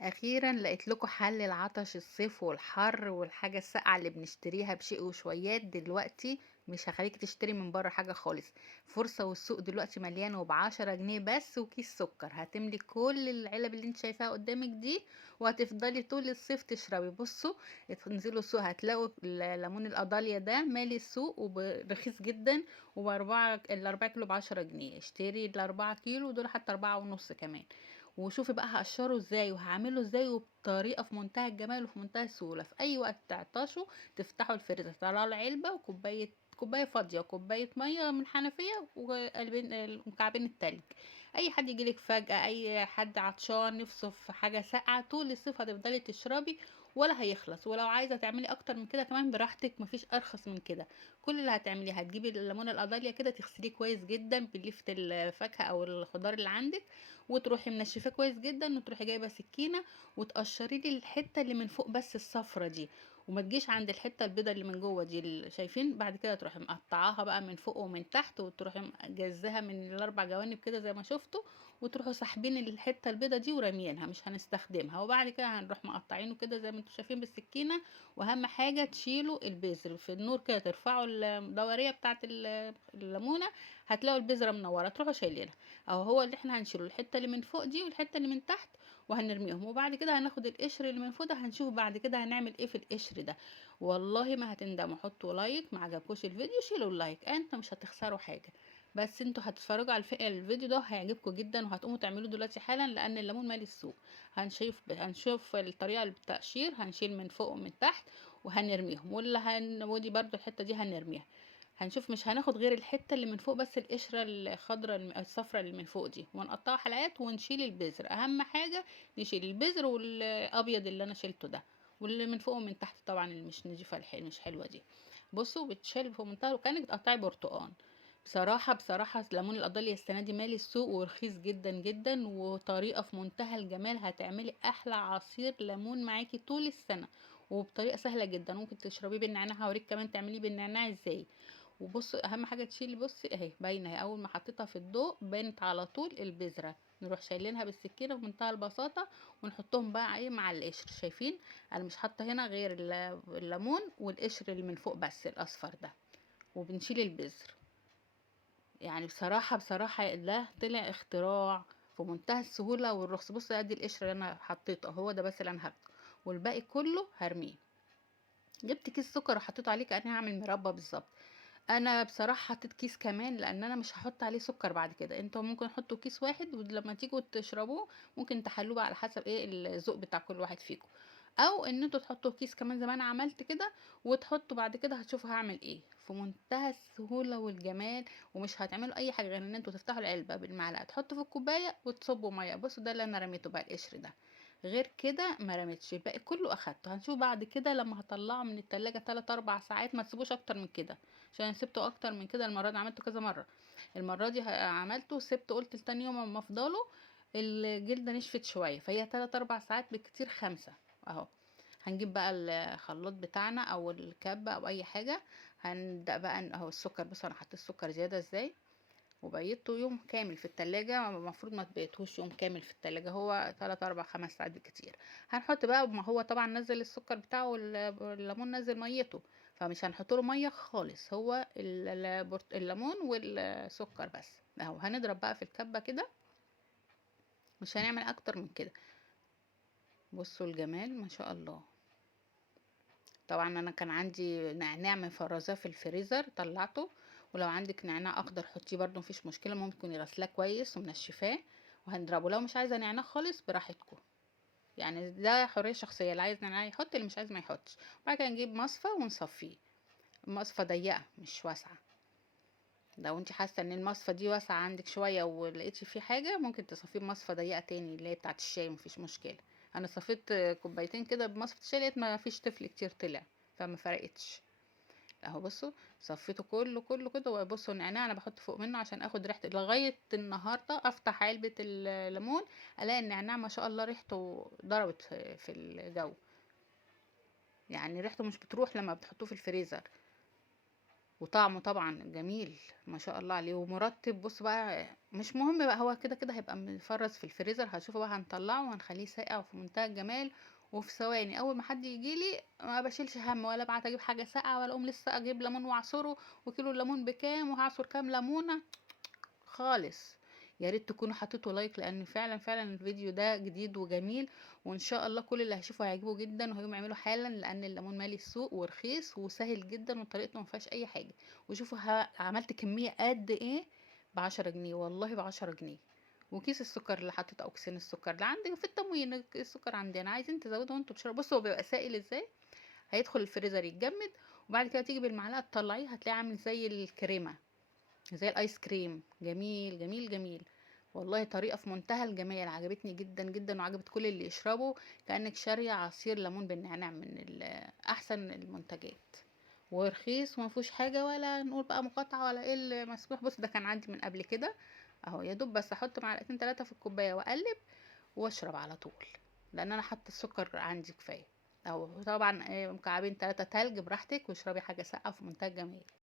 اخيرا لقيت لكم حل العطش الصيف والحر والحاجه الساقعه اللي بنشتريها بشيء وشويات دلوقتي. مش هخليك تشتري من بره حاجه خالص. فرصه، والسوق دلوقتي مليان وب10 جنيه بس، وكيس سكر هتملي كل العلب اللي انت شايفاها قدامك دي، وهتفضلي طول الصيف تشربي. بصوا، انزلوا السوق هتلاقوا الليمون القضاليا ده مالي السوق وبرخيص جدا، ال4 كيلو ب10 جنيه. اشتري ال4 كيلو دول، حتى 4 ونص كمان. وشوفي بقى هقشره ازاي وهعمله ازاي، وبطريقه في منتهى الجمال وفي منتهى السهوله. في اي وقت تعطشوا تفتحوا الفريزر، تطلعوا العلبه كوبايه فاضيه وكوبايه ميه من الحنفيه وقلبين مكعبين التلج. اي حد يجيلك فجاه، اي حد عطشان نفسه في حاجه ساقعه، طول الصيف هتفضلي تشربي ولا هيخلص. ولو عايزه تعملي اكتر من كده كمان براحتك، مفيش ارخص من كده. كل اللي هتعمليه هتجيبي الليمون القضاليا كده، تغسليه كويس جدا بليفه الفاكهه او الخضار اللي عندك، وتروحي منشفاه كويس جدا، وتروحي جايبه سكينه وتقشري لي الحته اللي من فوق بس الصفرة دي، وما تجيش عند الحته البيضه اللي من جوه دي اللي شايفين. بعد كده تروحي مقطعاها بقى من فوق ومن تحت، وتروحي جزها من ال4 جوانب كده زي ما شفتوا، وتروحوا ساحبين الحته البيضه دي وراميينها، مش هنستخدمها. وبعد كده هنروح مقطعينه كده زي ما انتم شايفين بالسكينه. واهم حاجه تشيلوا البذر في النور كده، ترفعوا الدوريه بتاعه الليمونه، هتلاقوا البذره منوره، تروحوا شايلينها. اهو هو اللي احنا هنشيله الحته اللي من فوق دي والحته اللي من تحت، وهنرميهم. وبعد كده هناخد القشر اللي من فوق ده، هنشوف بعد كده هنعمل ايه في القشر ده. والله ما هتندموا. حطوا لايك، ما عجبكوش الفيديو شيلوا اللايك، انتوا مش هتخسروا حاجه. بس انتوا هتتفرجوا على الفيديو ده هيعجبكم جدا، وهتقوموا تعملوه دلوقتي حالا، لان الليمون مالي السوق. هنشوف الطريقه التقشير، هنشيل من فوق ومن تحت وهنرميهم. ودي برضو الحته دي هنرميها. هنشوف مش هناخد غير الحته اللي من فوق بس، القشره الخضراء الصفراء اللي من فوق دي، ونقطعها حلقات ونشيل البذر. اهم حاجه نشيل البذر والابيض اللي انا شيلته ده، واللي من فوق ومن تحت طبعا اللي مش نضيفه مش حلوه دي. بصوا بتشيل فوق منتهى وكانك بتقطعي برتقان. بصراحة ليمون القضاليا السنة دي مالي السوق ورخيص جدا جدا، وطريقة في منتهى الجمال. هتعملي أحلى عصير ليمون معاكي طول السنة، وبطريقة سهلة جدا. ممكن تشربيه بالنعناع، هوريك كمان تعمليه بالنعناع ازاي. وبصوا اهم حاجه تشيلي، بصي اهي باينه اهي، اول ما حطيتها في الضوء بانت على طول البذره. نروح شايلينها بالسكينه بمنتهى البساطه، ونحطهم بقى ايه مع القشر. شايفين انا مش حاطه هنا غير الليمون والقشر اللي من فوق بس الاصفر ده، وبنشيل البذر. يعني بصراحه ده طلع اختراع في منتهى السهوله والرخص. بص ادي القشر اللي انا حطيته، هو ده بس اللي انا هاخده، والباقي كله هرميه. جبت كيس سكر وحطيته عليه كأني هعمل مربى بالظبط. انا بصراحه حطيت كيس كمان، لان انا مش هحط عليه سكر بعد كده. انتوا ممكن تحطوا كيس واحد، ولما تيجوا تشربوه ممكن تحلوه بقى على حسب ايه الذوق بتاع كل واحد فيكم. او ان انتوا تحطوا كيس كمان زي ما انا عملت كده، وتحطوا بعد كده. هتشوفوا هعمل ايه في منتهى السهوله والجمال. ومش هتعملوا اي حاجه غير ان انتوا تفتحوا العلبه بالمعلقه، تحطوا في الكوبايه وتصبوا ميه. بصوا ده اللي انا رميته بقى، القشر ده. غير كده ما رميتش، الباقي كله اخدته. هنشوف بعد كده لما هطلعه من التلاجة 3 4 ساعات، ما تسيبوش اكتر من كده، عشان سبته اكتر من كده المره دي عملته كذا مره. المره دي عملته سبته، قلت لتاني يوم اما افضله الجلده نشفت شويه، فهي 3 4 ساعات بالكتير 5. اهو. هنجيب بقى الخلاط بتاعنا او الكبه او اي حاجه. هنبدا بقى اهو السكر. بصوا انا حطيت سكر زياده ازاي، وبيته يوم كامل في التلاجة. المفروض ما تبيتهوش يوم كامل في التلاجة، هو 3 4 5 ساعات بالكتير. هنحط بقى، ما هو طبعا نزل السكر بتاعه والليمون نزل ميته، فمش هنحط له ميه خالص. هو الليمون والسكر بس. اهو هنضرب بقى في الكبة كده، مش هنعمل اكتر من كده. بصوا الجمال ما شاء الله. طبعا انا كان عندي نعناع مفرزاه في الفريزر طلعته، ولو عندك نعناع اخضر حطيه برضو مفيش مشكله. ممكن غسلاه كويس ومنشفاه وهنضربه. لو مش عايزه نعناع خالص براحتكم، يعني ده حريه شخصيه، اللي عايز نعناع يحط، اللي مش عايز ما يحطش. بعد كده نجيب مصفى ونصفيه. المصفى ضيقه مش واسعه. لو انت حاسه ان المصفى دي واسعه عندك شويه ولقيتي فيه حاجه، ممكن تصفيه بمصفى ضيقه تاني اللي هي بتاعه الشاي، مفيش مشكله. انا صفيت كوبايتين كده بمصفى الشاي، لقيت ما فيش طفل كتير طلع، فما فرقتش. اهو بصوا صفيته كله كده. وبصوا النعناع انا بحط فوق منه عشان اخد ريحته. لغايه النهارده افتح علبه الليمون الاقي النعناع ما شاء الله ريحته ضربت في الجو. يعني ريحته مش بتروح لما بتحطوه في الفريزر. وطعمه طبعا جميل ما شاء الله عليه ومرطب. بص بقى مش مهم بقى، هو كده كده هيبقى مفرز في الفريزر، هشوفه بقى هنطلعه وهنخليه ساقع وفي منتهى الجمال. وفي ثواني اول ما حد يجيلي ما بشيلش هم ولا ابعت اجيب حاجه ساقعه ولا اقوم لسه اجيب ليمون واعصره، وكيلو الليمون بكام وهعصر كام ليمونه خالص. يا ريت تكونوا حطيتوا لايك لان فعلا فعلا الفيديو ده جديد وجميل، وان شاء الله كل اللي هيشوفه هيعجبه جدا وهيقوم يعمله حالا، لان الليمون مالي السوق ورخيص وسهل جدا وطريقته ما فيهاش اي حاجه. وشوفوا عملت كميه قد ايه، ب10 جنيه والله، ب10 جنيه. وكيس السكر اللي حطيته او كيسين السكر اللي عندي في التموين، السكر عندي انا، عايزين تزودوا وانتوا بتشربوا. بصوا هو بيبقى سائل ازاي، هيدخل الفريزر يتجمد، وبعد كده تيجي بالمعلقه تطلعيه هتلاقيه عامل زي الكريمه، زي الايس كريم، جميل جميل جميل. والله طريقة في منتهى الجمال، عجبتني جدا جدا وعجبت كل اللي يشربه. كأنك شارية عصير ليمون بالنعناع من احسن المنتجات، ورخيص وما فيهوش حاجة ولا نقول بقى مقاطعة ولا ايه اللي مسموح. بص ده كان عندي من قبل كده اهو، يا دوب بس احط معلقتين 3 في الكوباية واقلب واشرب على طول، لان انا حاطه السكر عندي كفاية. او طبعا مكعبين 3 تلج براحتك، واشربي حاجة ساقعة في منتهى الجمال.